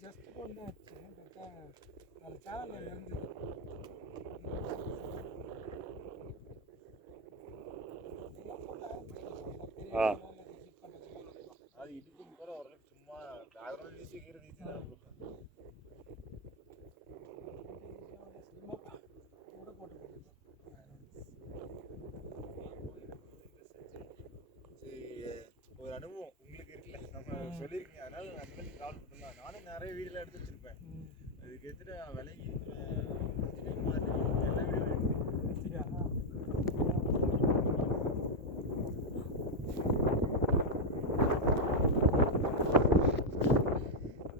just கொண்டு வச்சேன் பார்த்தா அது சேனல் இருந்து அது இடிக்கும் கூட ஓரளவுக்கு சும்மா பேக்ரவுண்ட் மியூசிக் இருந்துச்சு தான் சினிமா கூட போட்டு ஒரு அனுபவம் உங்களுக்கு இருக்குல்ல நம்ம சொல்லியிருக்கீங்க அதனால நம்ம கால் பண்ணலாம் நானும் நிறைய வீடியோலாம் எடுத்து வச்சிருப்பேன் அதுக்கு எடுத்துட்டு விலைக்கு